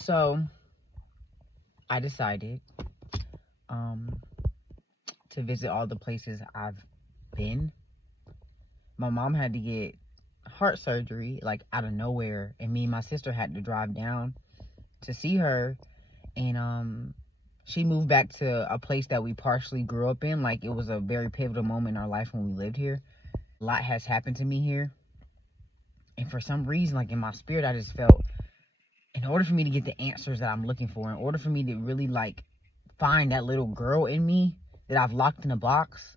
So I decided to visit all the places I've been. My mom had to get heart surgery like out of nowhere, and me and my sister had to drive down to see her. And she moved back to a place that we partially grew up in. Like, it was a very pivotal moment in our life when we lived here. A lot has happened to me here, and for some reason, like, in my spirit, I just felt, in order for me to get the answers that I'm looking for, in order for me to really like find that little girl in me that I've locked in a box,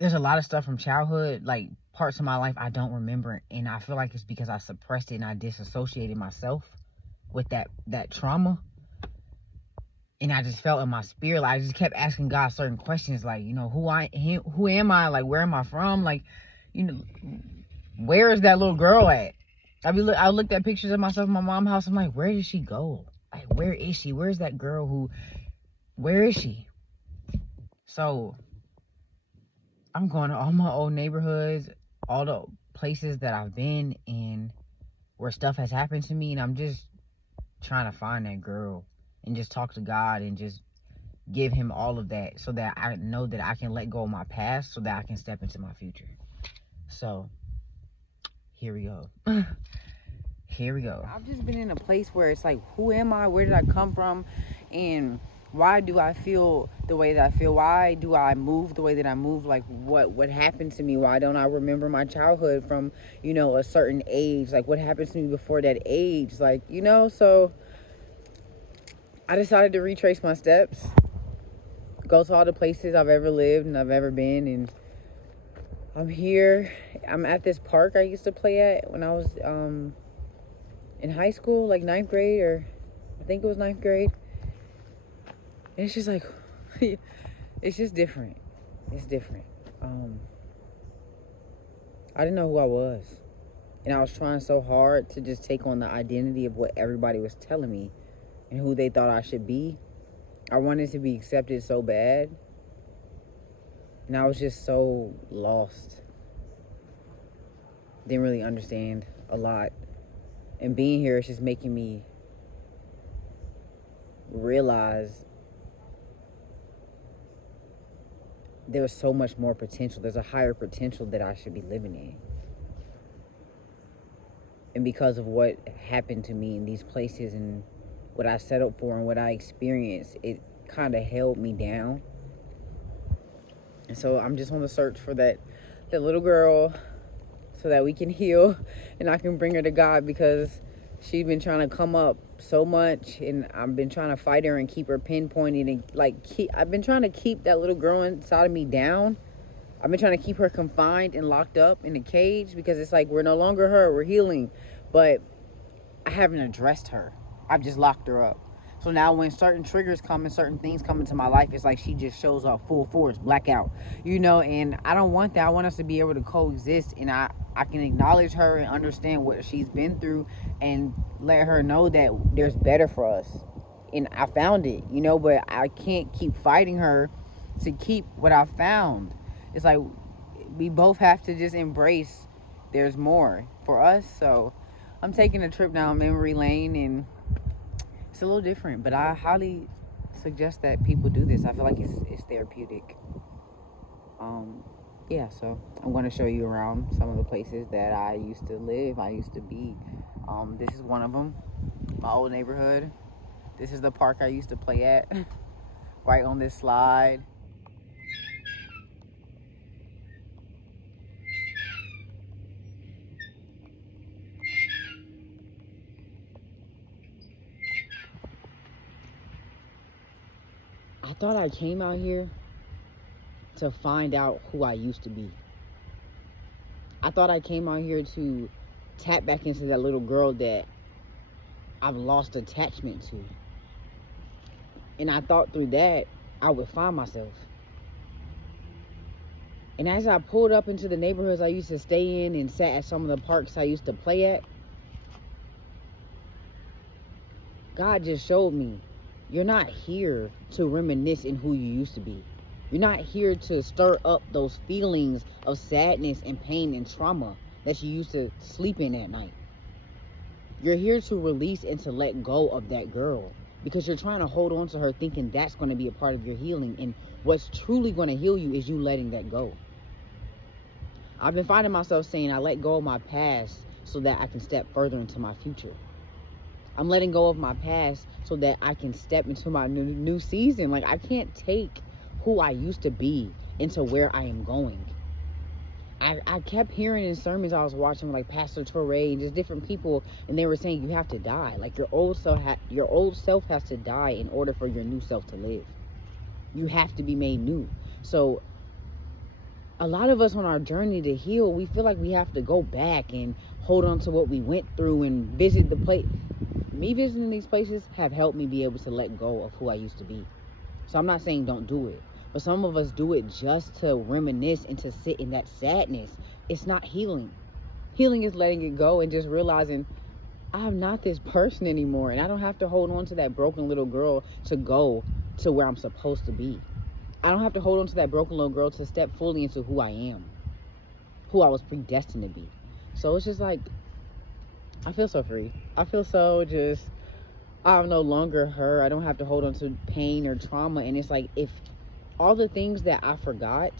there's a lot of stuff from childhood, like parts of my life I don't remember, and I feel like it's because I suppressed it and I disassociated myself with that trauma. And I just felt in my spirit, like, I just kept asking God certain questions, like, who am I, like, where am I from, like, where is that little girl at? I looked at pictures of myself in my mom's house. I'm like, where did she go? Like, where is she? Where's that girl where is she? So I'm going to all my old neighborhoods, all the places that I've been, and where stuff has happened to me, and I'm just trying to find that girl and just talk to God and just give him all of that, so that I know that I can let go of my past so that I can step into my future. So here we go. Here we go. I've just been in a place where it's like, who am I? Where did I come from? And why do I feel the way that I feel? Why do I move the way that I move? Like, what happened to me? Why don't I remember my childhood from, a certain age? Like, what happened to me before that age? Like, so I decided to retrace my steps, go to all the places I've ever lived and I've ever been, and I'm here. I'm at this park I used to play at when I was in high school, like ninth grade, or I think it was ninth grade. And it's just like, it's just different. It's different. I didn't know who I was. And I was trying so hard to just take on the identity of what everybody was telling me and who they thought I should be. I wanted to be accepted so bad. And I was just so lost. Didn't really understand a lot. And being here is just making me realize there's so much more potential. There's a higher potential that I should be living in. And because of what happened to me in these places and what I settled for and what I experienced, it kind of held me down. And so I'm just on the search for that little girl, so that we can heal and I can bring her to God, because she's been trying to come up so much, and I've been trying to fight her and keep her pinpointed, and I've been trying to keep that little girl inside of me down. I've been trying to keep her confined and locked up in a cage, because it's like, we're no longer her, we're healing. But I haven't addressed her. I've just locked her up. So now when certain triggers come and certain things come into my life, it's like she just shows up full force, blackout, and I don't want that. I want us to be able to coexist, and I can acknowledge her and understand what she's been through and let her know that there's better for us. And I found it, but I can't keep fighting her to keep what I found. It's like, we both have to just embrace there's more for us. So I'm taking a trip down memory lane, and it's a little different, but I highly suggest that people do this. I feel like it's therapeutic. Yeah, so I'm going to show you around some of the places that I used to live, I used to be. This is one of them, my old neighborhood. This is the park I used to play at, right on this slide. I thought I came out here to find out who I used to be. I thought I came out here to tap back into that little girl that I've lost attachment to. And I thought through that, I would find myself. And as I pulled up into the neighborhoods I used to stay in and sat at some of the parks I used to play at, God just showed me, you're not here to reminisce in who you used to be. You're not here to stir up those feelings of sadness and pain and trauma that you used to sleep in at night. You're here to release and to let go of that girl, because you're trying to hold on to her thinking that's going to be a part of your healing. And what's truly going to heal you is you letting that go. I've been finding myself saying I let go of my past so that I can step further into my future. I'm letting go of my past so that I can step into my new season. Like, I can't take who I used to be into where I am going. I kept hearing in sermons I was watching, like Pastor Torre and just different people, and they were saying you have to die. Like, your old self has to die in order for your new self to live. You have to be made new. So a lot of us on our journey to heal, we feel like we have to go back and hold on to what we went through and visit the place. Me visiting these places have helped me be able to let go of who I used to be. So I'm not saying don't do it, but some of us do it just to reminisce and to sit in that sadness. It's not healing. Healing is letting it go and just realizing I'm not this person anymore, and I don't have to hold on to that broken little girl to go to where I'm supposed to be. I don't have to hold on to that broken little girl to step fully into who I am, who I was predestined to be. So it's just like, I feel so free. I feel so just, I'm no longer her. I don't have to hold on to pain or trauma. And it's like, if all the things that I forgot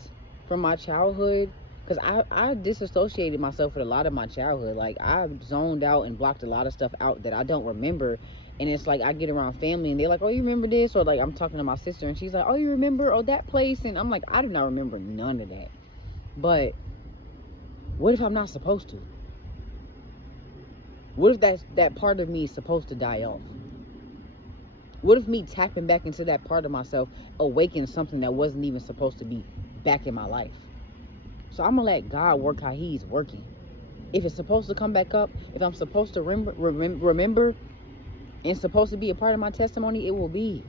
from my childhood, because I disassociated myself with a lot of my childhood. Like, I zoned out and blocked a lot of stuff out that I don't remember. And it's like, I get around family and they're like, oh, you remember this? Or like, I'm talking to my sister and she's like, oh, you remember? Oh, that place? And I'm like, I do not remember none of that. But what if I'm not supposed to? What if that part of me is supposed to die off? What if me tapping back into that part of myself awakens something that wasn't even supposed to be back in my life? So I'm going to let God work how he's working. If it's supposed to come back up, if I'm supposed to remember and supposed to be a part of my testimony, it will be.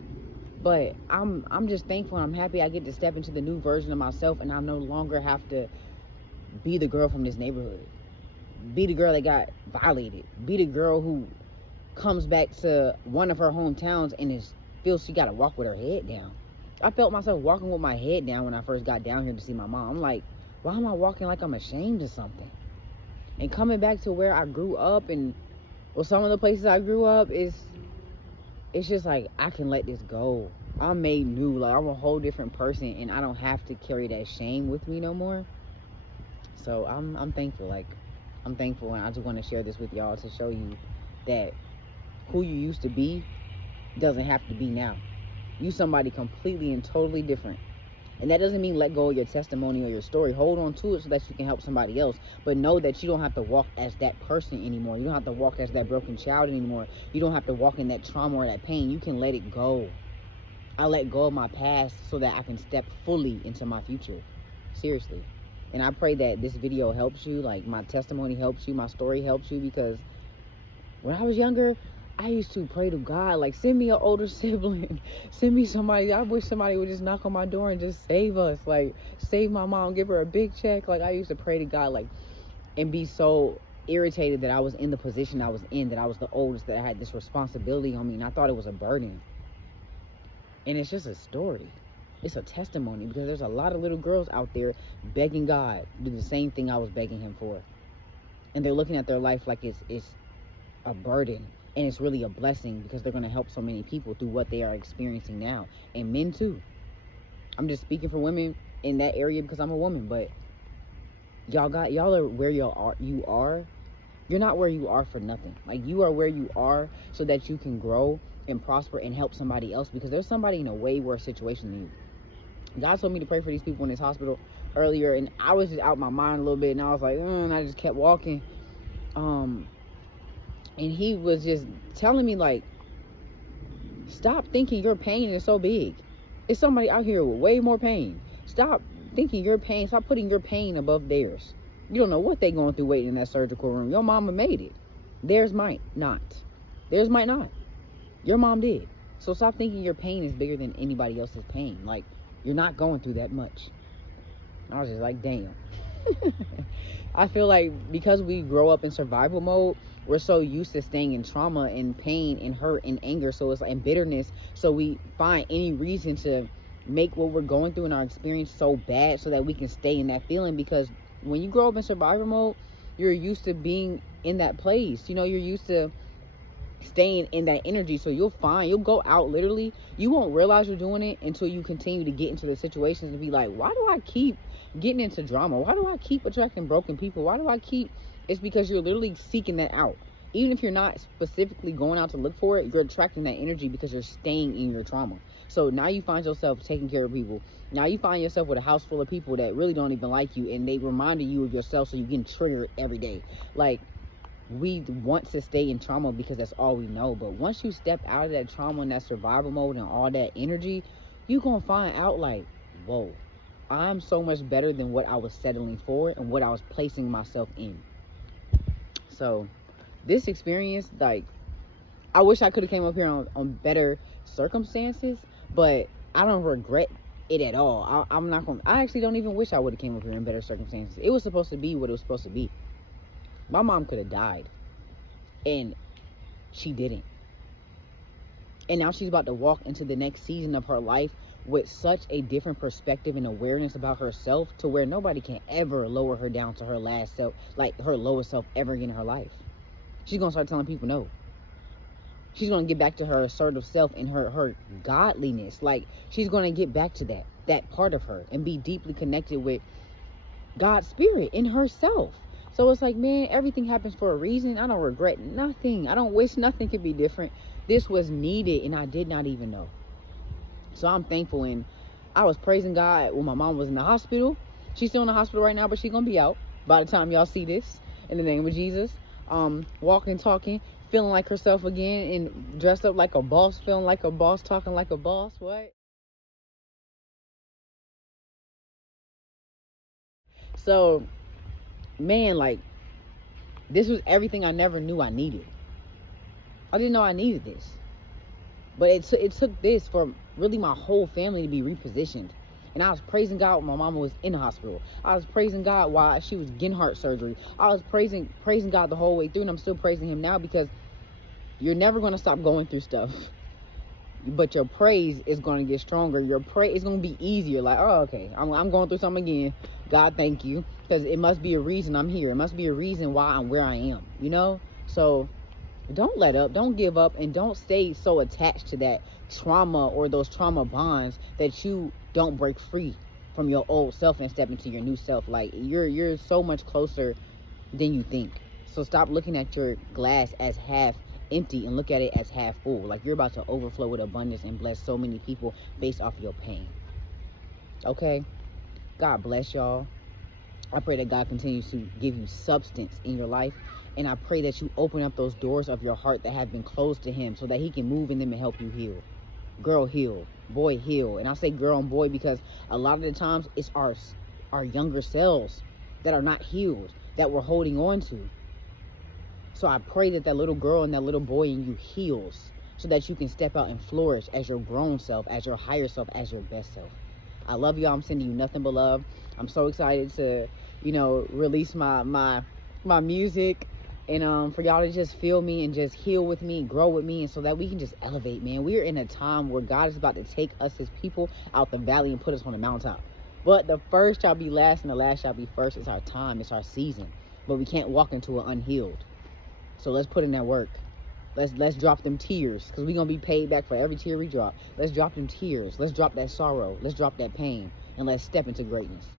But I'm just thankful and I'm happy I get to step into the new version of myself, and I no longer have to be the girl from this neighborhood. Be the girl that got violated. Be the girl who comes back to one of her hometowns and feels she got to walk with her head down. I felt myself walking with my head down when I first got down here to see my mom. I'm like, why am I walking like I'm ashamed of something? And coming back to where I grew up, and some of the places I grew up, it's just like, I can let this go. I'm made new. Like, I'm a whole different person, and I don't have to carry that shame with me no more. So I'm thankful. Like, I'm thankful, and I just want to share this with y'all to show you that who you used to be doesn't have to be now. You somebody completely and totally different. And that doesn't mean let go of your testimony or your story. Hold on to it so that you can help somebody else. But know that you don't have to walk as that person anymore. You don't have to walk as that broken child anymore. You don't have to walk in that trauma or that pain. You can let it go. I let go of my past so that I can step fully into my future. Seriously. And I pray that this video helps you. Like, my testimony helps you. My story helps you. Because when I was younger, I used to pray to God, like, send me an older sibling. Send me somebody. I wish somebody would just knock on my door and just save us. Like, save my mom, give her a big check. Like, I used to pray to God, like, and be so irritated that I was in the position I was in, that I was the oldest, that I had this responsibility on me, and I thought it was a burden. And it's just a story. It's a testimony, because there's a lot of little girls out there begging God to do the same thing I was begging him for. And they're looking at their life like it's a burden. And it's really a blessing, because they're going to help so many people through what they are experiencing now. And men too. I'm just speaking for women in that area because I'm a woman. But y'all are where you are. You're not where you are for nothing. Like, you are where you are so that you can grow and prosper and help somebody else, because there's somebody in a way worse situation than you. God told me to pray for these people in this hospital earlier, and I was just out my mind a little bit, and I was like, and I just kept walking. And he was just telling me, like, stop thinking your pain is so big. It's somebody out here with way more pain. Stop thinking your pain. Stop putting your pain above theirs. You don't know what they're going through waiting in that surgical room. Your mama made it. Theirs might not. Theirs might not. Your mom did. So stop thinking your pain is bigger than anybody else's pain. Like, you're not going through that much. I was just like, damn. I feel like because we grow up in survival mode, we're so used to staying in trauma and pain and hurt and anger, so it's like, and bitterness, so we find any reason to make what we're going through in our experience so bad so that we can stay in that feeling. Because when you grow up in survival mode, you're used to being in that place. You know, you're used to staying in that energy. So you'll go out, literally, you won't realize you're doing it until you continue to get into the situations and be like, why do I keep getting into drama? Why do I keep attracting broken people? Why do I keep... It's because you're literally seeking that out. Even if you're not specifically going out to look for it, you're attracting that energy because you're staying in your trauma. So now you find yourself taking care of people. Now you find yourself with a house full of people that really don't even like you, and they reminded you of yourself, so you're getting triggered every day. Like, we want to stay in trauma because that's all we know. But once you step out of that trauma and that survival mode and all that energy, you're going to find out like, whoa, I'm so much better than what I was settling for and what I was placing myself in. So this experience, like, I wish I could have came up here on better circumstances, but I don't regret it at all. I actually don't even wish I would have came up here in better circumstances. It was supposed to be what it was supposed to be. My mom could have died, and she didn't. And now she's about to walk into the next season of her life with such a different perspective and awareness about herself, to where nobody can ever lower her down to her last self, like her lowest self ever again in her life. She's going to start telling people no. She's going to get back to her assertive self and her godliness. Like, she's going to get back to that part of her and be deeply connected with God's spirit in herself. So it's like, man, everything happens for a reason. I don't regret nothing. I don't wish nothing could be different. This was needed, and I did not even know. So I'm thankful. And I was praising God when my mom was in the hospital. She's still in the hospital right now, but she's going to be out by the time y'all see this. In the name of Jesus. Walking, talking, feeling like herself again, and dressed up like a boss, feeling like a boss, talking like a boss. What? So, man, like, this was everything I never knew I needed. I didn't know I needed this. But it took this for really my whole family to be repositioned. And I was praising God when my mama was in the hospital. I was praising God while she was getting heart surgery. I was praising God the whole way through, and I'm still praising him now, because you're never going to stop going through stuff. But your praise is going to get stronger. Your praise is going to be easier. Like, oh, okay, I'm going through something again. God, thank you. Because it must be a reason I'm here. It must be a reason why I'm where I am, you know? So don't let up. Don't give up. And don't stay so attached to that trauma or those trauma bonds that you don't break free from your old self and step into your new self. Like, you're so much closer than you think. So stop looking at your glass as half empty and look at it as half full. Like, you're about to overflow with abundance and bless so many people based off of your pain. Okay? God bless y'all. I pray that God continues to give you substance in your life. And I pray that you open up those doors of your heart that have been closed to him, so that he can move in them and help you heal. Girl, heal. Boy, heal. And I say girl and boy because a lot of the times it's our younger selves that are not healed, that we're holding on to. So I pray that that little girl and that little boy in you heals, so that you can step out and flourish as your grown self, as your higher self, as your best self. I love y'all. I'm sending you nothing but love. I'm so excited to, release my music, and for y'all to just feel me and just heal with me, grow with me, and so that we can just elevate, man. We're in a time where God is about to take us, his people, out the valley and put us on the mountaintop. But the first shall be last and the last shall be first. It's our time. It's our season. But we can't walk into it unhealed. So let's put in that work. Let's drop them tears, because we're going to be paid back for every tear we drop. Let's drop them tears. Let's drop that sorrow. Let's drop that pain. And let's step into greatness.